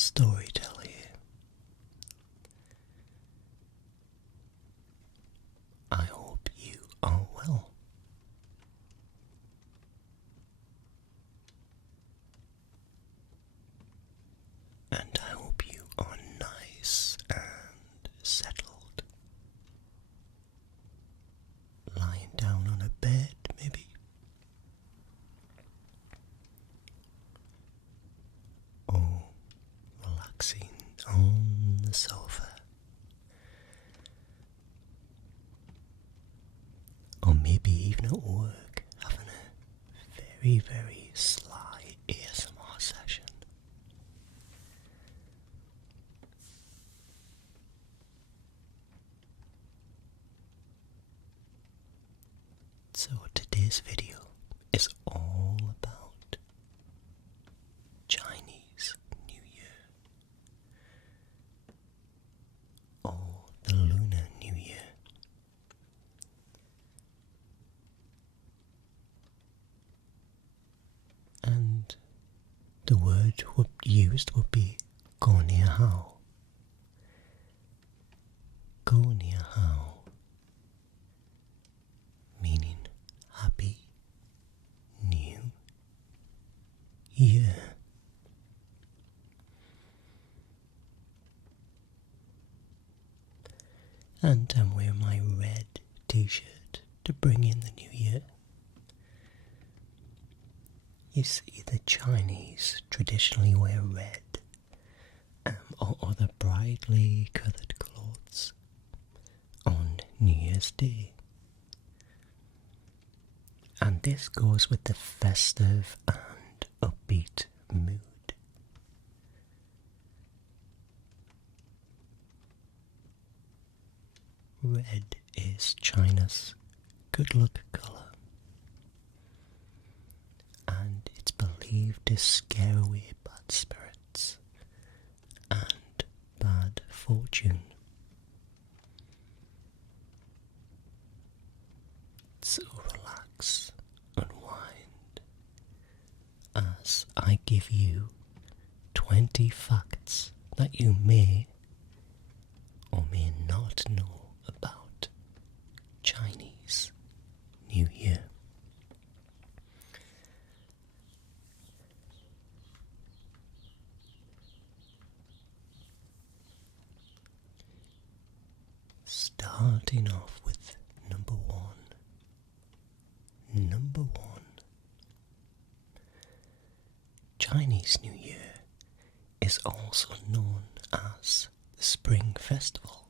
storyteller here. I hope you are well. And I hope you are nice and settled. Lying down on a bed, maybe. Or relaxing on the sofa. Or maybe even at work, having a very, very sly ASMR session. So today's video is all about Chinese New Year, or the Lunar New Year. And the word used would be "go near how." Go near how, meaning Happy New Year. And I'm wearing my red t-shirt to bring in the new year. You see, the Chinese traditionally wear red or other brightly coloured clothes on New Year's Day. And this goes with the festive and upbeat mood. Red is China's good luck colour, and it's believed to scare away bad spirits and bad fortune. So relax, unwind, as I give you 20 facts that you may or may not know about Chinese New Year. Starting off with number one. Chinese New Year is also known as the Spring Festival.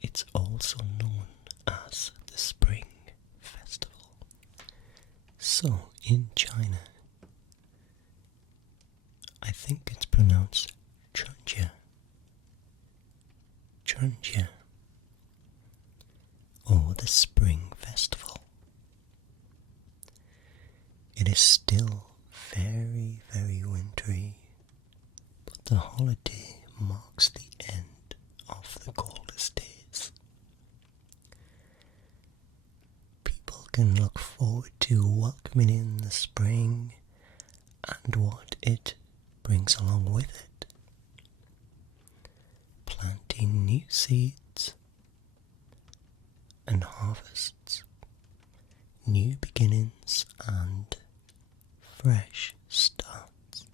It's also known as the Spring Festival. So in China, I think it's pronounced Chunjia, or the Spring Festival. It is still very, very wintry, but the holiday marks the end of the coldest days. People can look forward to welcoming in the spring and what it brings along with it. Planting new seeds and harvests, new beginnings and fresh starts.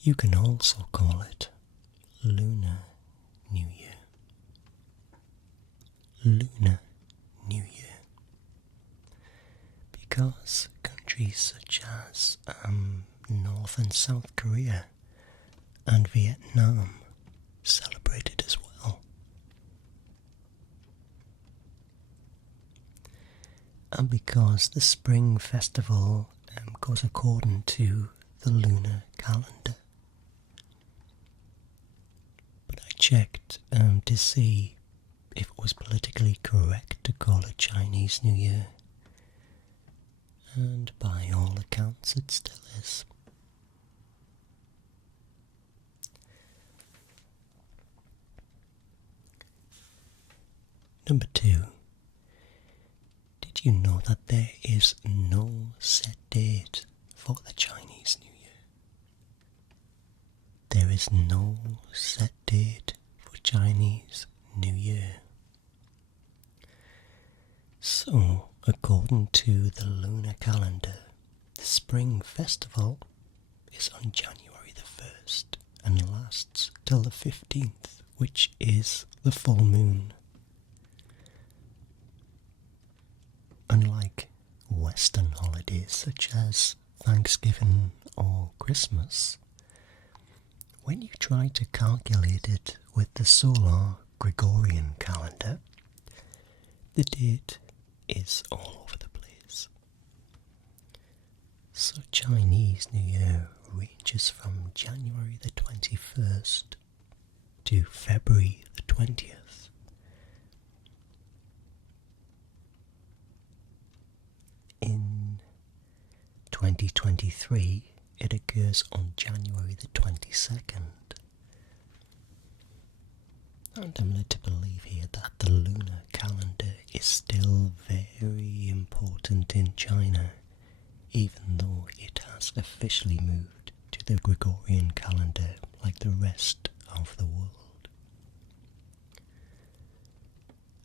You can also call it Lunar New Year. Lunar New Year. Because countries such as North and South Korea and Vietnam celebrate it as well. And because the Spring Festival goes according to the lunar calendar. But I checked to see if it was politically correct to call it Chinese New Year. And by all accounts it still is. Number 2. Did Did you know that there is no set date for the Chinese New Year? There is no set date for Chinese New Year. So, according to the lunar calendar, the Spring Festival is on January the 1st and lasts till the 15th, which is the full moon. Unlike Western holidays such as Thanksgiving or Christmas, when you try to calculate it with the solar Gregorian calendar, the date is all over the place. So Chinese New Year ranges from January the 21st to February the 20th. In 2023, it occurs on January the 22nd. And I'm led to believe here that the lunar calendar is still very important in China, even though it has officially moved to the Gregorian calendar like the rest of the world.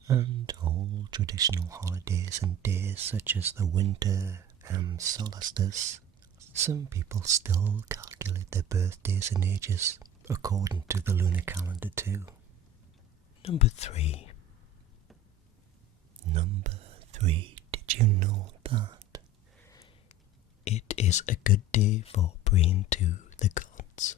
And all traditional holidays and days such as the winter solstice, some people still calculate their birthdays and ages according to the lunar calendar too. Number 3. Did you know that it is a good day for praying to the gods?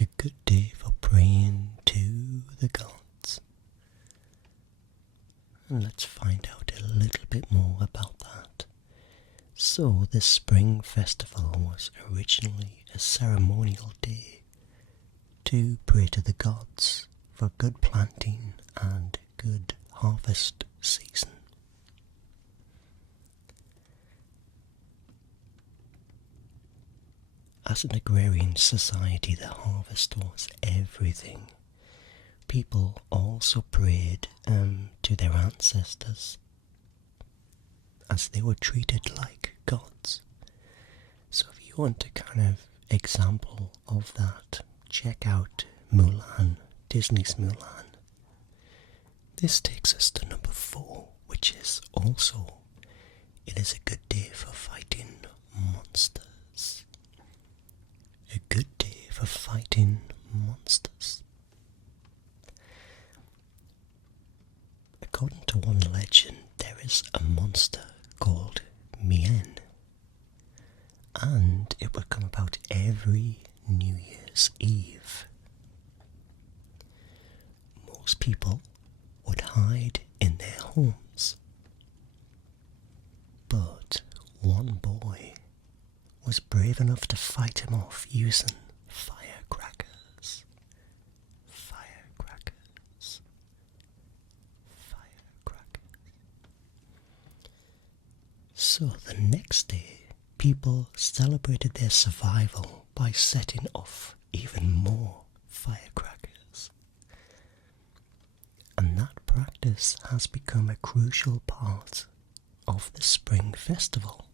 A good day for praying to the gods. And let's find out a little bit more about that. So, the Spring Festival was originally a ceremonial day to pray to the gods for good planting and good harvest season. As an agrarian society, the harvest was everything. People also prayed to their ancestors, as they were treated like gods. So if you want a kind of example of that, check out Mulan, Disney's Mulan. This takes us to number 4, which is also, it is a good day for fighting monsters. A good day for fighting monsters. According to one legend, there is a monster called Mien, and it would come about every New Year's Eve. Most people would hide in their homes, but one boy was brave enough to fight him off using firecrackers. Firecrackers. Firecrackers. So the next day, people celebrated their survival by setting off even more firecrackers. And that practice has become a crucial part of the Spring Festival.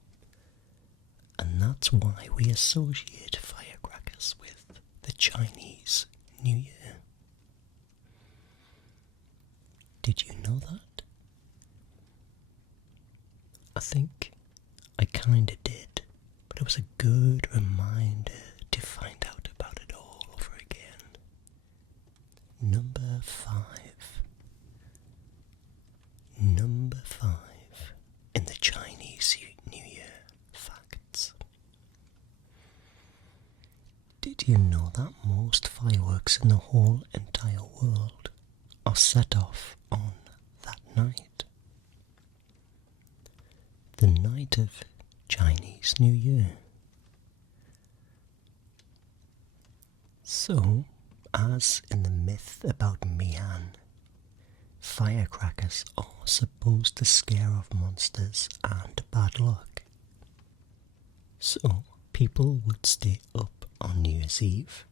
And that's why we associate firecrackers with the Chinese New Year. Did you know that? I think I kinda did, but it was a good reminder to find out about it all over again. Number 5. Number 5 in the Chinese New Year facts. Did you know that most fireworks in the whole entire world are set off on that night? The night of Chinese New Year. So, as in the myth about Mian, firecrackers are supposed to scare off monsters and bad luck. So, people would stay up on New Year's Eve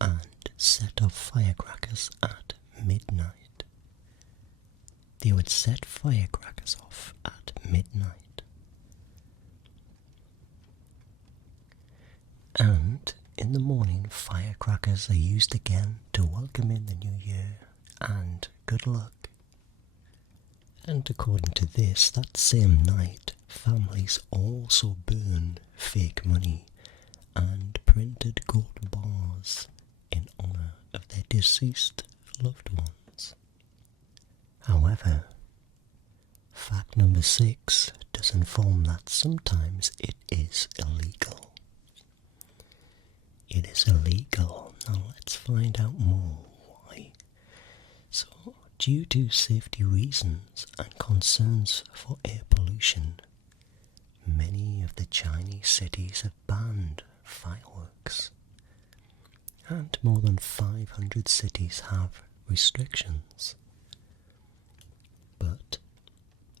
and set off firecrackers at midnight. they would set firecrackers off at midnight. And in the morning, firecrackers are used again to welcome in the new year and good luck. And according to this, that same night, families also burn fake money and printed gold bars in honour of their deceased loved ones. However, fact number 6 does inform that sometimes it is illegal. It is illegal. Now let's find out more why. So, due to safety reasons and concerns for air pollution, many of the Chinese cities have banned fireworks. And more than 500 cities have restrictions. But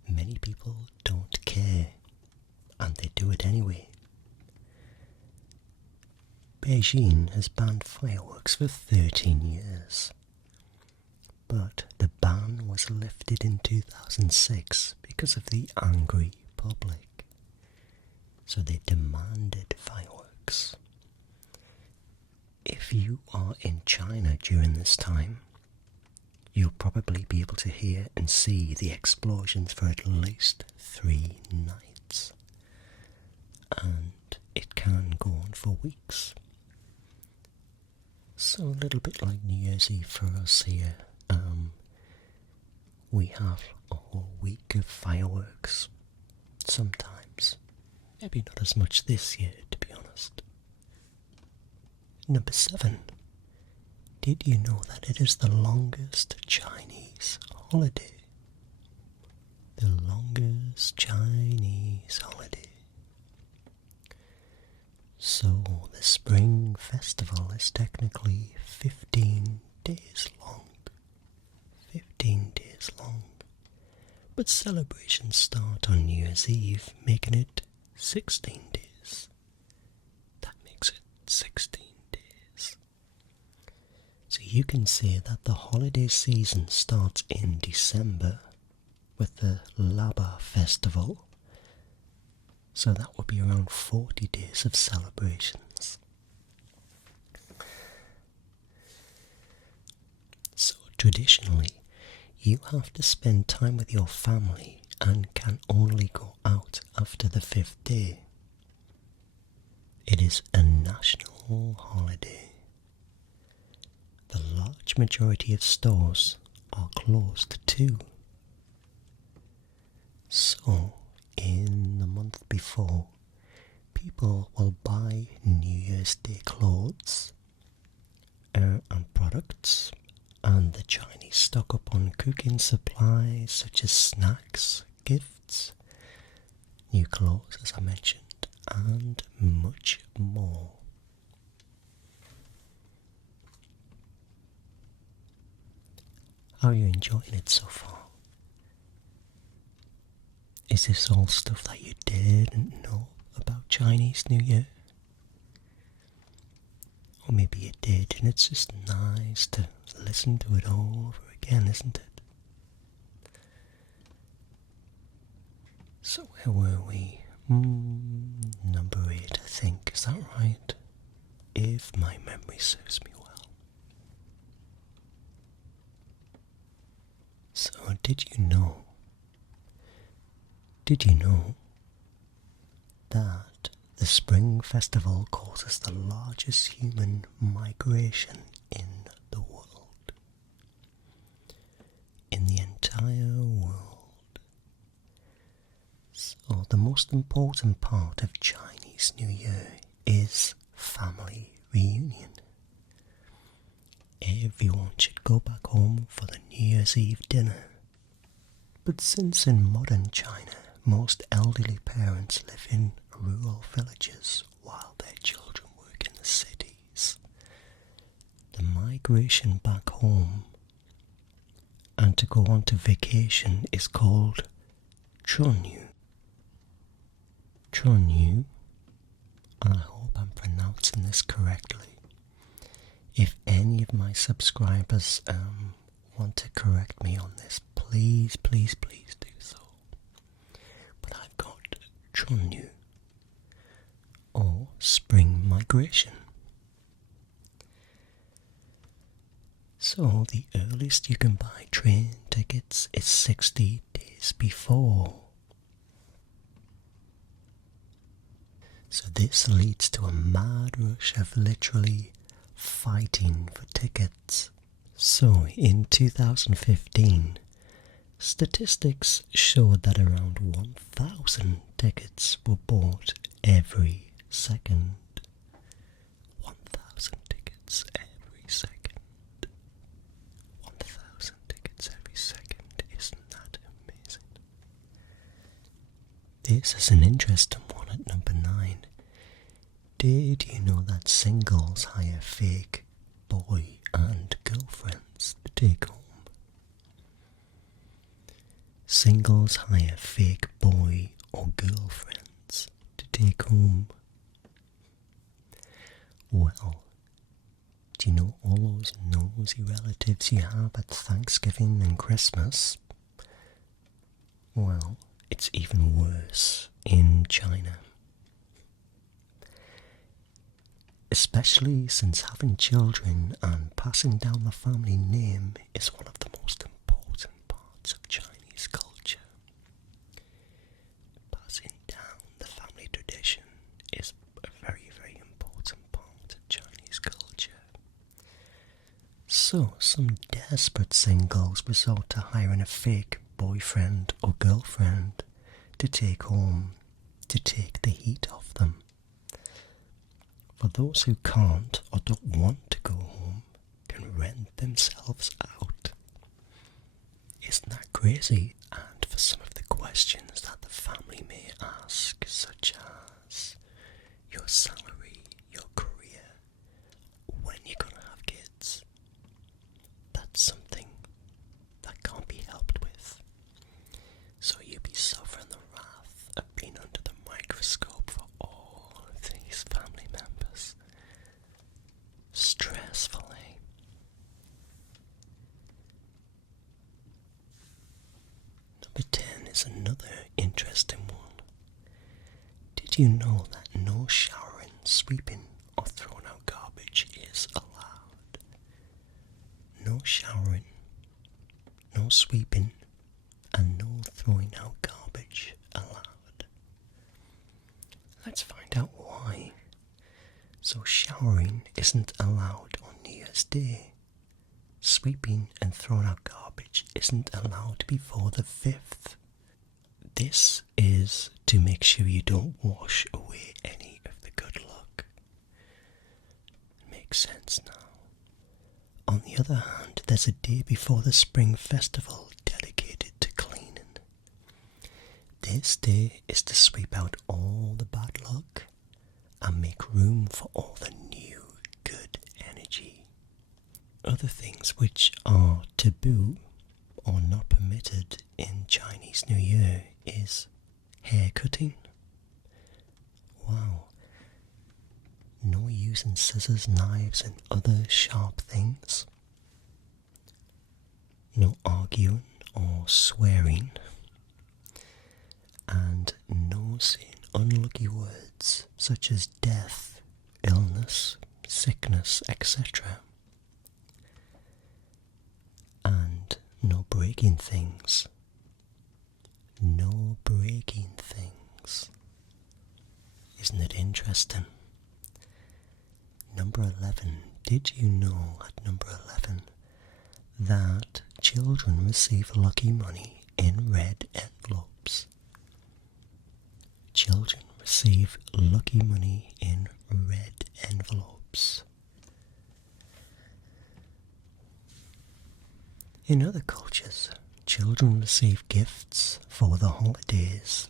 many people don't care, and they do it anyway. Beijing has banned fireworks for 13 years, but the ban was lifted in 2006 because of the angry public, so they demanded fireworks. If you are in China during this time, you'll probably be able to hear and see the explosions for at least 3 nights, and it can go on for weeks. So a little bit like New Year's Eve for us here, we have a whole week of fireworks, sometimes. Maybe not as much this year, to be honest. Number 7. Did you know that it is the longest Chinese holiday? The longest Chinese holiday. So the Spring Festival is technically 15 days long. 15 days long. But celebrations start on New Year's Eve, making it 16 days. That makes it 16 days. So you can say that the holiday season starts in December with the Laba Festival. So that would be around 40 days of celebrations. So traditionally, you have to spend time with your family and can only go out after the 5th day. It is a national holiday. The large majority of stores are closed too. So, in the month before, people will buy New Year's Day clothes and products, and the Chinese stock up on cooking supplies such as snacks, gifts, new clothes as I mentioned, and much more. How are you enjoying it so far? Is this all stuff that you didn't know about Chinese New Year? Or maybe you did, and it's just nice to listen to it all over again, isn't it? So where were we? Number 8, I think. Is that right? If my memory serves me well. So did you know that the Spring Festival causes the largest human migration in the world? In the entire world. So the most important part of Chinese New Year is family reunion. Everyone should go back home for the New Year's Eve dinner. But since in modern China, most elderly parents live in rural villages while their children work in the cities, the migration back home and to go on to vacation is called Chunyu. Chunyu, and I hope I'm pronouncing this correctly. If any of my subscribers want to correct me on this, please, please, please do so. But I've got New or spring migration. So the earliest you can buy train tickets is 60 days before. So this leads to a mad rush of literally fighting for tickets. So in 2015, statistics showed that around 1,000 tickets were bought every second. 1,000 tickets every second. 1,000 tickets every second. Isn't that amazing? This is an interesting one at number 9. Did you know that singles hire fake boy and girlfriends to take home? Singles hire fake boy or girlfriends to take home. Well, do you know all those nosy relatives you have at Thanksgiving and Christmas? Well, it's even worse in China. Especially since having children and passing down the family name is one of the most important parts of Chinese culture. Passing down the family tradition is a very, very important part of Chinese culture. So, some desperate singles resort to hiring a fake boyfriend or girlfriend to take home, to take the heat off them. For those who can't or don't want to go home, can rent themselves out. Isn't that crazy? And for some of the questions that the family may ask, such as your salary, your career, when you're going to have kids, that's something that can't be helped with. So you'll be suffering the wrath of being under the microscope for all of these family members. Stressful, eh? Number 10 is another interesting one. Did you know that no showering, sweeping, or throwing out garbage is allowed? No showering, no sweeping, and no throwing out garbage allowed. Let's find out why. So showering isn't allowed on New Year's Day. Sweeping and throwing out garbage isn't allowed before the 5th. This is to make sure you don't wash away any of the good luck. Makes sense now. On the other hand, there's a day before the Spring Festival dedicated to cleaning. This day is to sweep out all the bad luck and make room for all the new good energy. Other things which are taboo or not permitted in Chinese New Year is hair cutting. Wow. No using scissors, knives and other sharp things. No arguing or swearing. And no saying unlucky words such as death, illness, sickness, etc. And no breaking things. No breaking things. Isn't it interesting? Number 11. Did you know at number 11 that children receive lucky money in red envelopes? Children receive lucky money in red envelopes. In other cultures, children receive gifts for the holidays,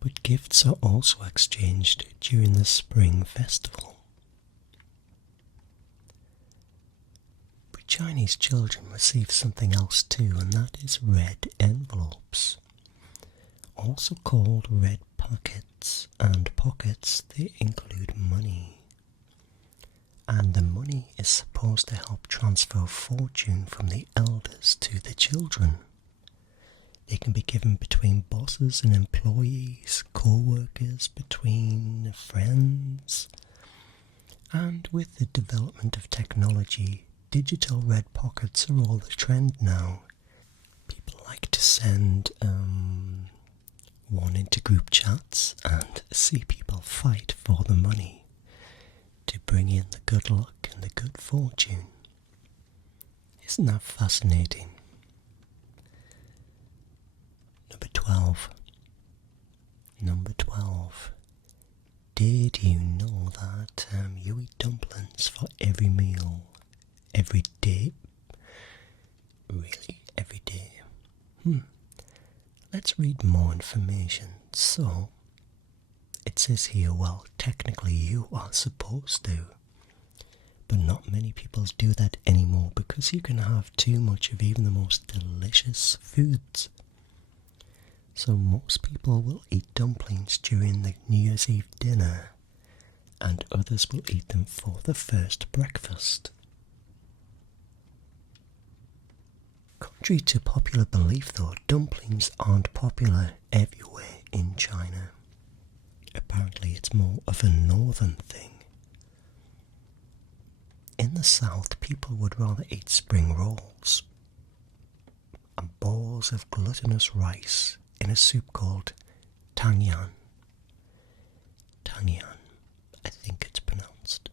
but gifts are also exchanged during the Spring Festival. But Chinese children receive something else too, and that is red envelopes. Also called red pockets, and pockets, they include money. And the money is supposed to help transfer fortune from the elders to the children. They can be given between bosses and employees, co-workers, between friends. And with the development of technology, digital red pockets are all the trend now. People like to send one into group chats and see people fight for the money to bring in the good luck and the good fortune. Isn't that fascinating? Number 12. Did you know that you eat dumplings for every meal, every day? Really, every day? Let's read more information. So, it says here, well, technically you are supposed to, but not many people do that anymore because you can have too much of even the most delicious foods. So most people will eat dumplings during the New Year's Eve dinner, and others will eat them for the first breakfast. Contrary to popular belief though, dumplings aren't popular everywhere in China. Apparently it's more of a northern thing. In the south, people would rather eat spring rolls and balls of glutinous rice in a soup called tangyan. Tangyan, I think it's pronounced.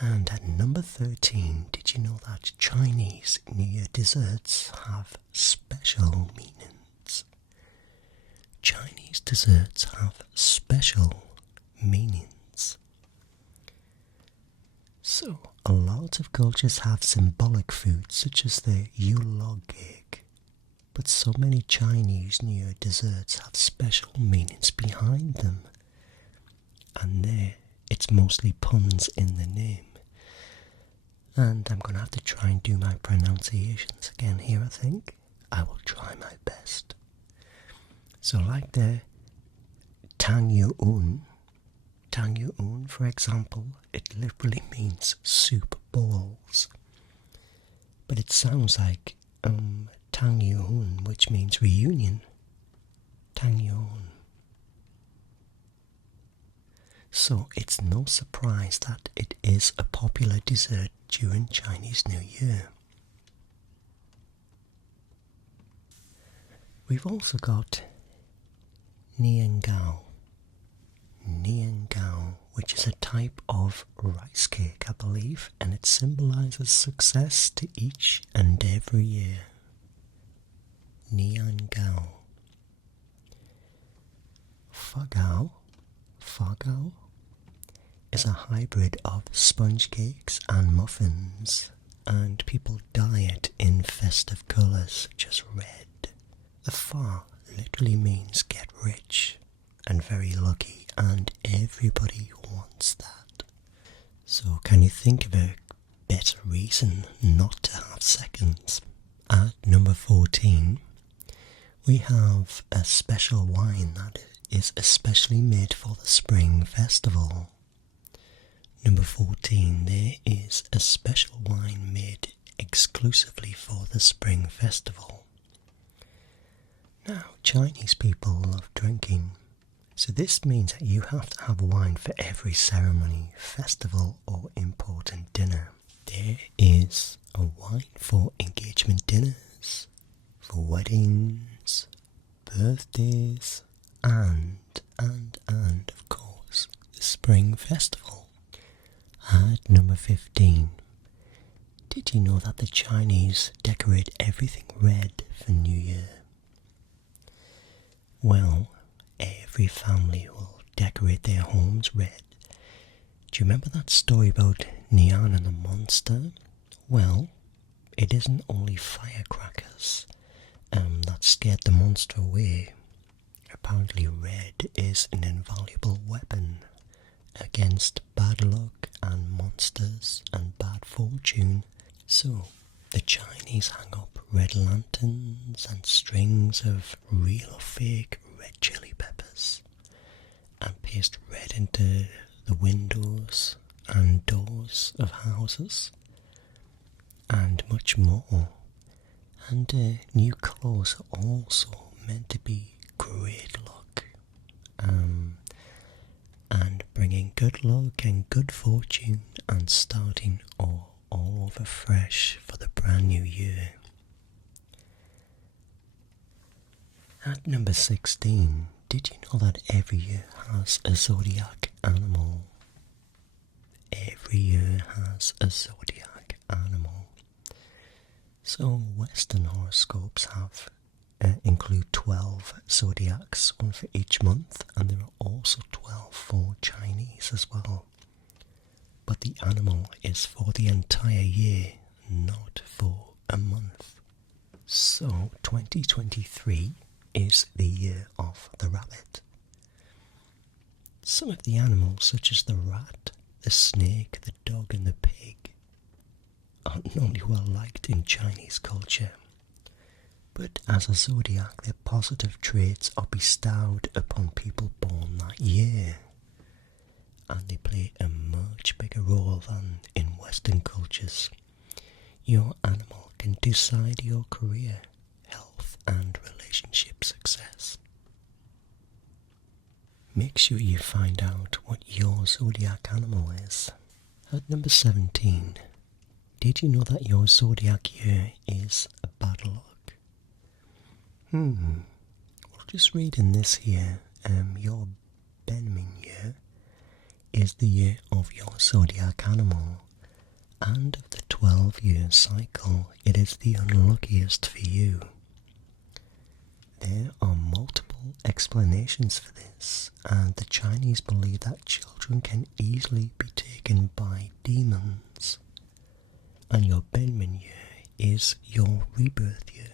And at number 13, did you know that Chinese New Year desserts have special meanings? Chinese desserts have special meanings. So, a lot of cultures have symbolic foods such as the Yule log cake, but so many Chinese New Year desserts have special meanings behind them. And there, it's mostly puns in the name. And I'm going to have to try and do my pronunciations again here, I think. I will try my best. So like the Tang Yuan, for example, it literally means soup balls. But it sounds like Tang Yuan, which means reunion. Tang Yuan. So it's no surprise that it is a popular dessert during Chinese New Year. We've also got Niangao, which is a type of rice cake, I believe, and it symbolizes success to each and every year. Niangao. Fagao is a hybrid of sponge cakes and muffins, and people dye it in festive colours such as red. The fa literally means get rich and very lucky, and everybody wants that. So can you think of a better reason not to have seconds? At number 14, we have a special wine that is especially made for the Spring Festival. Number 14, there is a special wine made exclusively for the Spring Festival. Now, Chinese people love drinking, so this means that you have to have wine for every ceremony, festival or important dinner. There is a wine for engagement dinners, for weddings, birthdays, and of course, the Spring Festival. At number 15, did you know that the Chinese decorate everything red for New Year? Well, every family will decorate their homes red. Do you remember that story about Nian and the monster? Well, it isn't only firecrackers that scared the monster away. Apparently red is an invaluable weapon against bad luck and monsters and bad fortune. So the Chinese hang up red lanterns and strings of real or fake red chili peppers, and paste red into the windows and doors of houses, and much more. And new clothes are also meant to be great luck, and bringing good luck and good fortune and starting all over fresh for the brand new year. At number 16, did you know that every year has a zodiac animal? Every year has a zodiac animal. So Western horoscopes include 12 zodiacs, one for each month, and there are also 12 for Chinese as well. But the animal is for the entire year, not for a month. So 2023 is the year of the rabbit. Some of the animals, such as the rat, the snake, the dog and the pig, aren't normally well liked in Chinese culture. But as a zodiac, their positive traits are bestowed upon people born that year, and they play a much bigger role than in Western cultures. Your animal can decide your career, health and relationship success. Make sure you find out what your zodiac animal is. At number 17, did you know that your zodiac year is a bad luck? Well, just reading this here, your Benmin year is the year of your zodiac animal, and of the 12-year cycle, it is the unluckiest for you. There are multiple explanations for this, and the Chinese believe that children can easily be taken by demons, and your Benmin year is your rebirth year.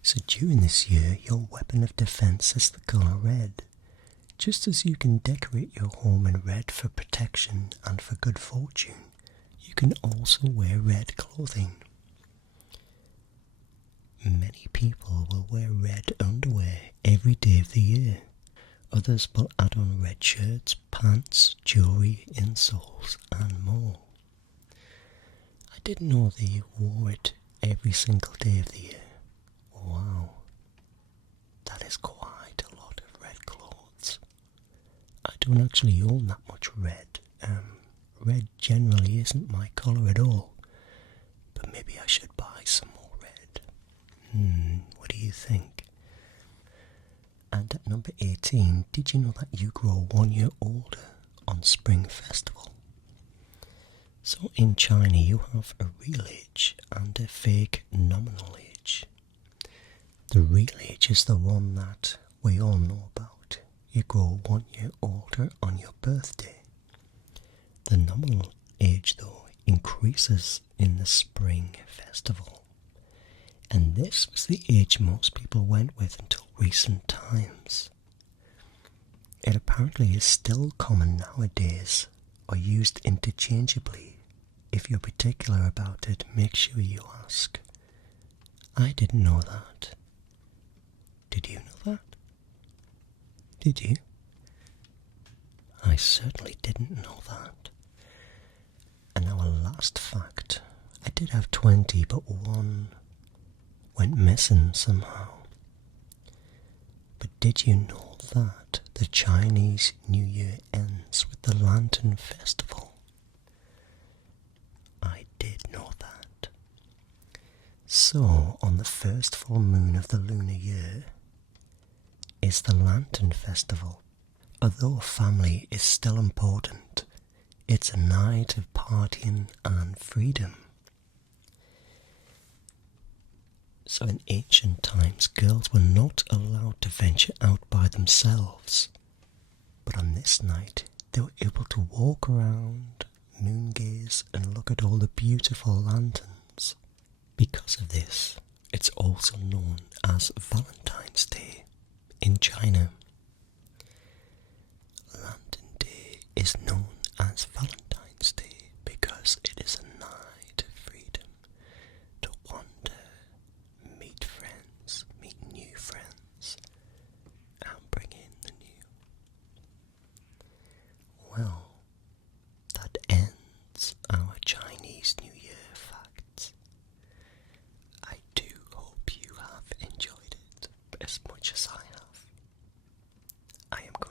So during this year, your weapon of defense is the color red. Just as you can decorate your home in red for protection and for good fortune, you can also wear red clothing. Many people will wear red underwear every day of the year. Others will add on red shirts, pants, jewellery, insoles and more. I didn't know they wore it every single day of the year. Wow, that is quite a lot of red clothes. I don't actually own that much red. Red generally isn't my colour at all, but maybe I should buy some more red. What do you think? And at number 18, did you know that you grow 1 year older on Spring Festival? So in China you have a real age and a fake nominal age. The real age is the one that we all know about. You grow 1 year older on your birthday. The nominal age, though, increases in the Spring Festival. And this was the age most people went with until recent times. It apparently is still common nowadays, or used interchangeably. If you're particular about it, make sure you ask. I didn't know that. Did you know that? Did you? I certainly didn't know that. And our last fact, I did have 20, but one went missing somehow. But did you know that the Chinese New Year ends with the Lantern Festival? I did know that. So, on the first full moon of the lunar year is the Lantern Festival. Although family is still important, it's a night of partying and freedom. So in ancient times, girls were not allowed to venture out by themselves. But on this night, they were able to walk around, moon gaze, and look at all the beautiful lanterns. Because of this, it's also known as Valentine's Day in China. Lantern Day is known as Valentine's Day because it is a night of freedom to wander, meet friends, meet new friends, I am